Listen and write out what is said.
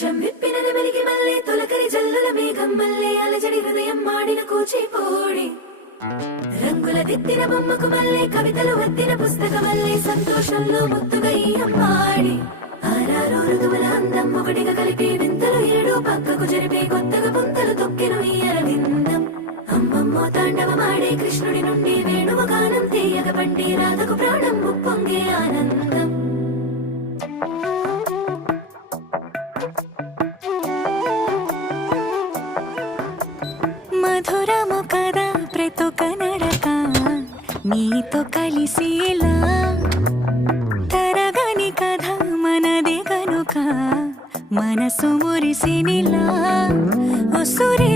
కొంచెం విప్పిన వెలిగి మల్లే తొలకరి జల్లుల మేఘం మల్లే అలజడి హృదయం మాడిన కూచిపోడి రంగుల దిద్దిన బొమ్మకు మల్లే కవితలు వత్తిన పుస్తక మల్లే సంతోషంలో ముద్దుగా ఈ అమ్మాడి ఆరారు ఋతువుల అందం ఒకటిగా కలిపి వింతలు ఏడు పక్కకు జరిపే కొత్తగా పుంతలు తొక్కెను ఈ అరవిందం అమ్మమ్మో తాండవమాడే కృష్ణుడి నుండి వేణువ గానం తీయగ పండి రాధకు ప్రాణం ముప్పొంగే ఆనందం. మధురము కదా ప్రతొక నడక నీతో కలిసేలా తరగని కథ మనదే కనుక మనసు మురిసినిలా ఉసురే